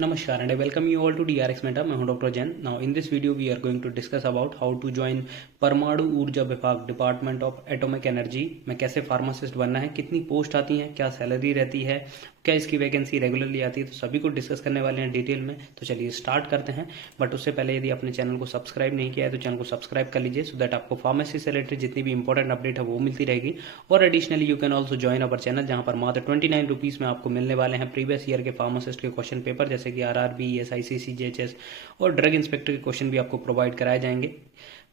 Namaskar and I welcome you all to DRX Meta. मैं हूं doctor Jain. Now in this video we are going to discuss about how to join परमाणु ऊर्जा विभाग department of atomic energy में कैसे pharmacist बनना है, कितनी पोस्ट आती हैं, क्या सैलरी रहती है, क्या इसकी वैकेंसी रेगुलरली आती है, तो सभी को डिस्कस करने वाले हैं डिटेल में. तो चलिए स्टार्ट करते हैं. बट उससे पहले यदि आपने चैनल को सब्सक्राइब नहीं किया है तो चैनल को सब्सक्राइब कर लीजिए सो दैट आपको फार्मेसी से रिलेटेड जितनी भी इंपॉर्टेंट अपडेट है वो मिलती रहेगी. और additionally you can also join our channel जहां पर मात्र 29 रुपीज़ में आपको मिलने वाले हैं प्रीवियस ईयर के फार्मासिस्ट के क्वेश्चन पेपर जैसे कि आरआरबी, एसआईसी, सीजीएचएस और ड्रग इंस्पेक्टर के क्वेश्चन भी आपको प्रोवाइड कराए जाएंगे.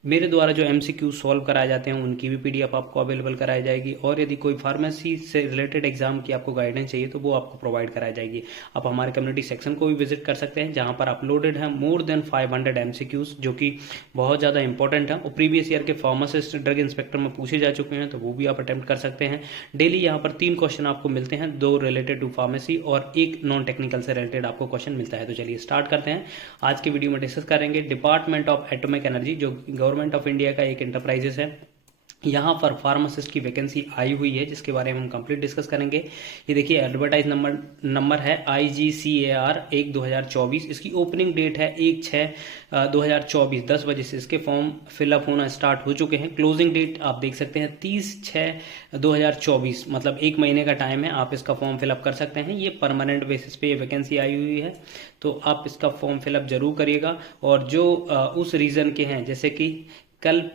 मेरे द्वारा जो एमसीक्यू सॉल्व कराए जाते हैं उनकी भी पीडीएफ आपको अवेलेबल कराई जाएगी. और यदि कोई फार्मेसी से रिलेटेड एग्जाम की आपको गाइडेंस चाहिए तो वो आपको प्रोवाइड कराई जाएगी. आप हमारे कम्युनिटी सेक्शन को भी विजिट कर सकते हैं जहां पर अपलोडेड है मोर देन 500 एमसीक्यूज जो कि बहुत ज़्यादा इंपॉर्टेंट है और प्रीवियस ईयर के फार्मासिस्ट ड्रग इंस्पेक्टर में पूछे जा चुके हैं, तो वो भी आप अटेम्प्ट कर सकते हैं. डेली यहाँ पर 3 क्वेश्चन आपको मिलते हैं, 2 रिलेटेड टू फार्मेसी और 1 नॉन टेक्निकल से रिलेटेड आपको क्वेश्चन मिलता है. तो चलिए स्टार्ट करते हैं. आज की वीडियो में डिस्कस करेंगे डिपार्टमेंट ऑफ एटॉमिक एनर्जी जो गवर्नमेंट ऑफ इंडिया का एक एंटरप्राइजेस है. यहाँ पर फार्मासिस्ट की वैकेंसी आई हुई है जिसके बारे में हम कंप्लीट डिस्कस करेंगे. ये देखिए एडवर्टाइज नंबर है IGCAR 1/2024. इसकी ओपनिंग डेट है 1/6/2024 10 बजे से इसके फॉर्म फिलअप होना स्टार्ट हो चुके हैं. क्लोजिंग डेट आप देख सकते हैं 30/6/2024, मतलब 1 महीने का टाइम है. आप इसका फॉर्म फिलअप कर सकते हैं. ये परमानेंट बेसिस पे ये वैकेंसी आई हुई है तो आप इसका फॉर्म फिलअप जरूर करिएगा. और जो उस रीजन के हैं जैसे कि कल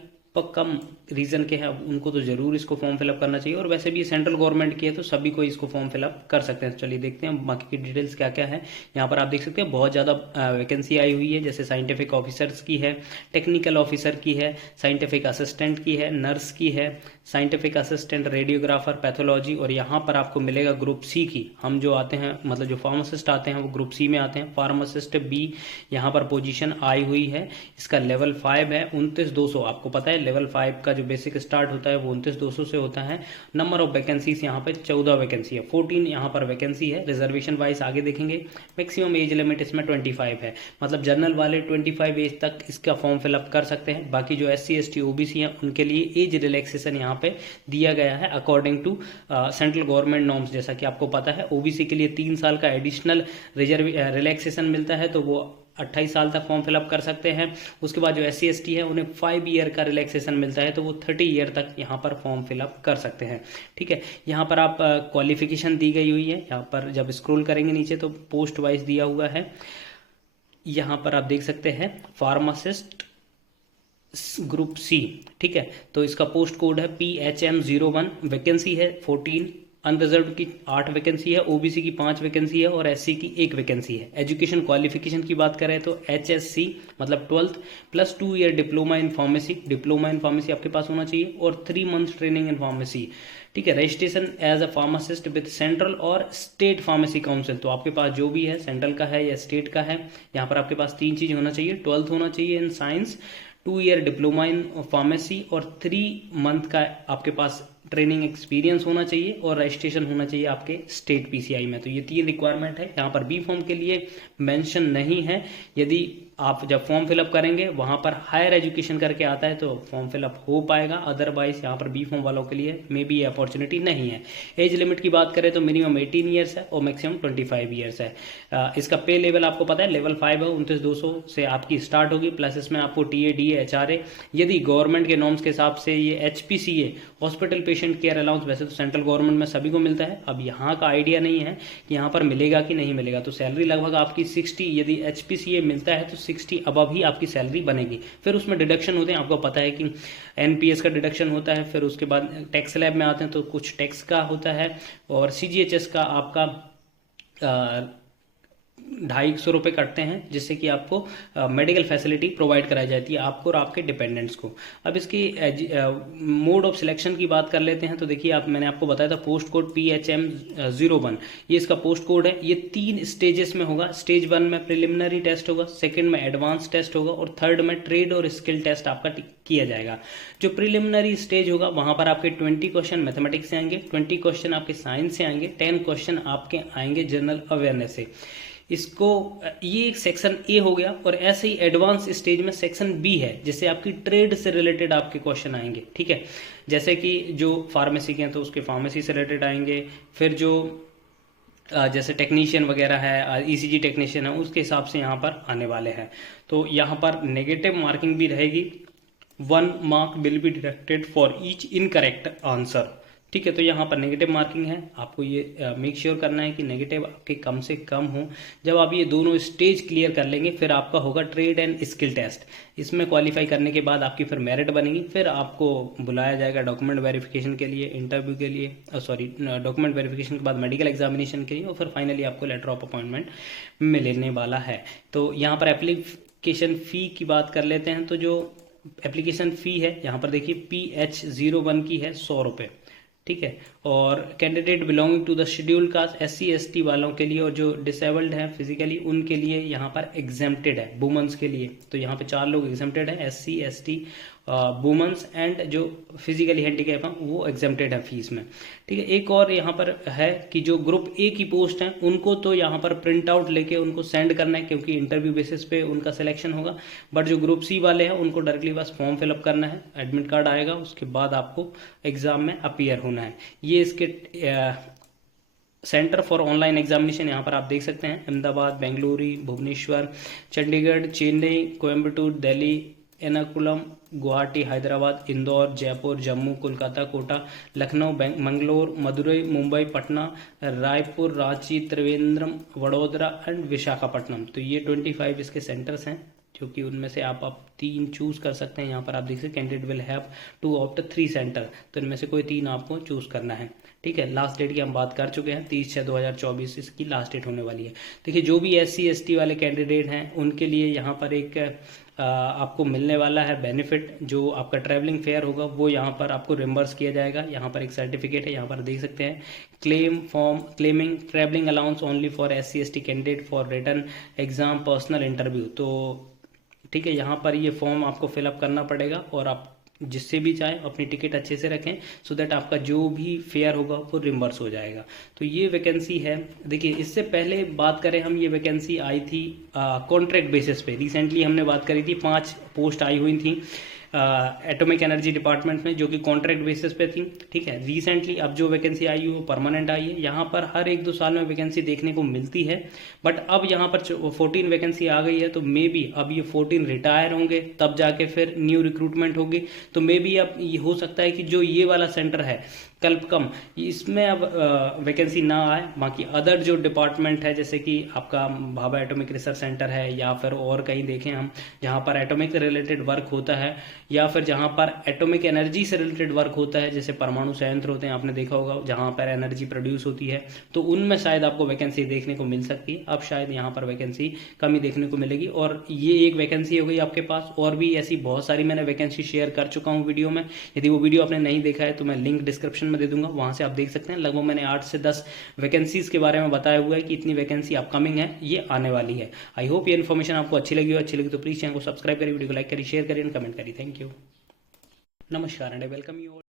कम रीजन के हैं उनको तो जरूर इसको फॉर्म फिलअप करना चाहिए. और वैसे भी सेंट्रल गवर्नमेंट की है तो सभी को इसको फॉर्म फिलअप कर सकते हैं. चलिए देखते हैं बाकी की डिटेल्स क्या क्या है. यहाँ पर आप देख सकते हैं बहुत ज़्यादा वैकेंसी आई हुई है. जैसे साइंटिफिक ऑफिसर्स की है, टेक्निकल ऑफिसर की है, साइंटिफिक असिस्टेंट की है, नर्स की है, साइंटिफिक असिस्टेंट, रेडियोग्राफर, पैथोलॉजी. और यहाँ पर आपको मिलेगा ग्रुप सी की. हम जो आते हैं मतलब जो फार्मासिस्ट आते हैं वो ग्रुप सी में आते हैं. फार्मासिस्ट बी यहाँ पर पोजीशन आई हुई है. इसका लेवल 5 है 29,200. आपको पता है लेवल 5 का जो बेसिक स्टार्ट होता है वो 29,200 से होता है. नंबर ऑफ वैकेंसीज यहाँ पे 14 वैकेंसी है. 14 यहाँ पर वैकेंसी है. रिजर्वेशन वाइज आगे देखेंगे. मैक्सिमम एज लिमिट इसमें 25 है, मतलब जनरल वाले 25 एज तक इसका फॉर्म फिलअप कर सकते हैं. बाकी जो SC ST OBC हैं उनके लिए एज रिलैक्सेशन यहाँ पे दिया गया है according to central government norms. जैसा कि आपको पता है OBC के लिए 3 साल का एडिशनल रिलैक्सेशन मिलता है तो वो 28 साल तक फॉर्म फिलअप कर सकते हैं. उसके बाद जो SC ST है उन्हें 5 ईयर का रिलैक्सेशन मिलता है तो वो 30 ईयर तक यहाँ पर फॉर्म फिलअप कर सकते हैं. ठीक है, यहाँ पर आप क्वालिफिकेशन दी गई हुई है. यहाँ पर जब स्क्रॉल करेंगे नीचे तो पोस्ट वाइज दिया हुआ है. यहाँ पर आप देख सकते हैं फार्मासिस्ट ग्रुप सी. ठीक है, तो इसका पोस्ट कोड है PHM01. वैकेंसी है 14. अनरिजर्व की 8 वैकेंसी है, OBC की 5 वैकेंसी है और SC की 1 वैकेंसी है. एजुकेशन क्वालिफिकेशन की बात करें तो HSC मतलब 12th plus 2 year diploma in pharmacy. Diploma in pharmacy आपके पास होना चाहिए और 3 मंथ्स ट्रेनिंग इन फार्मेसी. ठीक है, registration as a pharmacist with central और स्टेट फार्मेसी काउंसिल. तो आपके पास जो भी है सेंट्रल का है या स्टेट का है. यहाँ पर आपके पास 3 चीज होना चाहिए. 12th होना चाहिए in science, 2 year diploma in pharmacy और 3 मंथ का आपके पास ट्रेनिंग एक्सपीरियंस होना चाहिए और रजिस्ट्रेशन होना चाहिए आपके स्टेट PCI में. तो ये 3 रिक्वायरमेंट है. यहाँ पर बी फॉर्म के लिए मेंशन नहीं है. यदि आप जब फॉर्म फिलअप करेंगे वहां पर हायर एजुकेशन करके आता है तो फॉर्म फिलअप हो पाएगा. अदरवाइज यहाँ पर बी फॉर्म वालों के लिए मे बी ये अपॉर्चुनिटी नहीं है. एज लिमिट की बात करें तो मिनिमम 18 ईयर्स है और मैक्सिमम 25 ईयर्स है. इसका पे लेवल आपको पता है लेवल 5 है. 29,200 से आपकी स्टार्ट होगी. प्लस इसमें आपको TA DA HRA यदि गवर्नमेंट के नॉर्म्स के हिसाब से ये HPCA hospital patient care allowance वैसे तो सेंट्रल गवर्नमेंट में सभी को मिलता है. अब यहाँ का आइडिया नहीं है कि यहाँ पर मिलेगा कि नहीं मिलेगा. तो सैलरी लगभग आपकी 60, यदि HPCA मिलता है तो 60 अबव ही आपकी सैलरी बनेगी. फिर उसमें डिडक्शन होते हैं. आपको पता है कि NPS का डिडक्शन होता है. फिर उसके बाद टैक्स स्लैब में आते हैं तो कुछ टैक्स का होता है और CGHS का आपका 250 रुपये कटते हैं जिससे कि आपको मेडिकल फैसिलिटी प्रोवाइड कराई जाती है आपको और आपके डिपेंडेंट्स को. अब इसकी मोड ऑफ सिलेक्शन की बात कर लेते हैं. तो देखिए मैंने आपको बताया था पोस्ट कोड PHM01. ये इसका पोस्ट कोड है. ये 3 स्टेजेस में होगा. स्टेज 1 में प्रिलिमिनरी टेस्ट होगा, सेकंड में एडवांस टेस्ट होगा और थर्ड में ट्रेड और स्किल टेस्ट आपका किया जाएगा. जो प्रिलिमिनरी स्टेज होगा वहां पर आपके 20 क्वेश्चन मैथमेटिक्स से आएंगे, 20 क्वेश्चन आपके साइंस से आएंगे, 10 क्वेश्चन आपके आएंगे जनरल अवेयरनेस से. इसको ये एक सेक्शन ए हो गया. और ऐसे ही एडवांस स्टेज में सेक्शन बी है जिससे आपकी ट्रेड से रिलेटेड आपके क्वेश्चन आएंगे. ठीक है, जैसे कि जो फार्मेसी के हैं तो उसके फार्मेसी से रिलेटेड आएंगे. फिर जो जैसे टेक्नीशियन वगैरह है, ईसीजी टेक्नीशियन है, उसके हिसाब से यहाँ पर आने वाले हैं। तो यहाँ पर नेगेटिव मार्किंग भी रहेगी। 1 mark will be deducted for each incorrect answer. ठीक है, तो यहाँ पर नेगेटिव मार्किंग है। आपको ये मेक श्योर करना है कि नेगेटिव आपके कम से कम हो। जब आप ये दोनों स्टेज क्लियर कर लेंगे, फिर आपका होगा ट्रेड एंड स्किल टेस्ट। इसमें क्वालिफाई करने के बाद आपकी फिर मेरिट बनेगी, फिर आपको बुलाया जाएगा डॉक्यूमेंट वेरिफिकेशन के लिए, इंटरव्यू के लिए, डॉक्यूमेंट वेरिफिकेशन के बाद मेडिकल एग्जामिनेशन के लिए, और फिर फाइनली आपको लेटर ऑफ अपॉइंटमेंट मिलने वाला है। तो यहाँ पर एप्लीकेशन फ़ी की बात कर लेते हैं। तो जो एप्लीकेशन फ़ी है यहाँ पर देखिए, PH01 की है 100 रुपये। ठीक है, और candidate belonging to the scheduled caste SC ST वालों के लिए, और जो डिसेबल्ड हैं फिजिकली उनके लिए यहाँ पर एग्जेम्प्टेड है। वुमेन्स के लिए तो यहाँ पे 4 लोग एग्जेम्प्टेड है, SC ST वुमेन्स एंड जो फिजिकली हैंडीकैप हैं वो एग्जेम्प्टेड है फीस में। ठीक है, एक और यहाँ पर है कि जो ग्रुप ए की पोस्ट हैं उनको तो यहाँ पर प्रिंट आउट लेके उनको सेंड करना है, क्योंकि इंटरव्यू बेसिस पे उनका सिलेक्शन होगा। बट जो ग्रुप सी वाले हैं उनको डायरेक्टली बस फॉर्म फिलअप करना है, एडमिट कार्ड आएगा, उसके बाद आपको एग्जाम में अपीयर होना है। ये इसके सेंटर फॉर ऑनलाइन एग्जामिनेशन यहाँ पर आप देख सकते हैं, अहमदाबाद, बेंगलुरु, भुवनेश्वर, चंडीगढ़, चेन्नई, कोयम्बटूर, दिल्ली, एर्नाकुलम, गुवाहाटी, हैदराबाद, इंदौर, जयपुर, जम्मू, कोलकाता, कोटा, लखनऊ, मंगलोर, मदुरई, मुंबई, पटना, रायपुर, रांची, त्रिवेंद्रम, वडोदरा एंड विशाखापट्टनम। तो ये 25 इसके सेंटर्स हैं, जो कि उनमें से आप 3 चूज कर सकते हैं। यहाँ पर आप देख सकते हैं candidate will have to opt 3 centre, तो इनमें से कोई 3 आपको चूज करना है। ठीक है, लास्ट डेट की हम बात कर चुके हैं, 30/6/2024 इसकी लास्ट डेट होने वाली है। देखिए, जो भी SC ST वाले कैंडिडेट हैं उनके लिए यहाँ पर एक आपको मिलने वाला है बेनिफिट। जो आपका ट्रैवलिंग फेयर होगा वो यहाँ पर आपको रिम्बर्स किया जाएगा। यहाँ पर एक सर्टिफिकेट है, यहाँ पर देख सकते हैं, claiming travelling allowance only for SC ST candidate for written exam personal interview. तो ठीक है, यहाँ पर ये फॉर्म आपको फिलअप करना पड़ेगा, और आप जिससे भी चाहें अपनी टिकट अच्छे से रखें, सो दैट आपका जो भी फेयर होगा वो रिम्बर्स हो जाएगा। तो ये वैकेंसी है। देखिए, इससे पहले बात करें हम, ये वैकेंसी आई थी कॉन्ट्रैक्ट बेसिस पे। रिसेंटली हमने बात करी थी, 5 पोस्ट आई हुई थी एटॉमिक एनर्जी डिपार्टमेंट में, जो कि कॉन्ट्रैक्ट बेसिस पे थी। ठीक है, रिसेंटली अब जो वैकेंसी आई है वो परमानेंट आई है। यहाँ पर हर 1-2 साल में वैकेंसी देखने को मिलती है, बट अब यहाँ पर 14 वैकेंसी आ गई है। तो मे बी अब ये 14 रिटायर होंगे, तब जाके फिर न्यू रिक्रूटमेंट होगी। तो मे बी अब ये हो सकता है कि जो ये वाला सेंटर है कल्पकम, इसमें अब वैकेंसी ना आए। बाकी अदर जो डिपार्टमेंट है, जैसे कि आपका भाभा एटॉमिक रिसर्च सेंटर है, या फिर और कहीं देखें हम जहाँ पर एटॉमिक रिलेटेड वर्क होता है, या फिर जहाँ पर एटॉमिक एनर्जी से रिलेटेड वर्क होता है, जैसे परमाणु संयंत्र होते हैं, आपने देखा होगा, जहाँ पर एनर्जी प्रोड्यूस होती है, तो उनमें शायद आपको वैकेंसी देखने को मिल सकती है। अब शायद यहाँ पर वैकेंसी कमी देखने को मिलेगी, और ये एक वैकेंसी हो गई आपके पास। और भी ऐसी बहुत सारी मैंने वैकेंसी शेयर कर चुका हूँ वीडियो में। यदि वो वीडियो आपने नहीं देखा है तो मैं लिंक डिस्क्रिप्शन में दे दूंगा, वहां से आप देख सकते हैं। लगभग मैंने 8 से 10 वैकेंसीज के बारे में बताया हुआ है कि इतनी वैकेंसी अपकमिंग है, ये आने वाली है। आई होप ये इन्फॉर्मेशन आपको अच्छी लगी हो। अच्छी लगी तो प्लीज चैनल को सब्सक्राइब करिए, वीडियो को लाइक करिए, शेयर करिए एंड कमेंट करिए। थैंक यू, नमस्कार एंड वेलकम यू।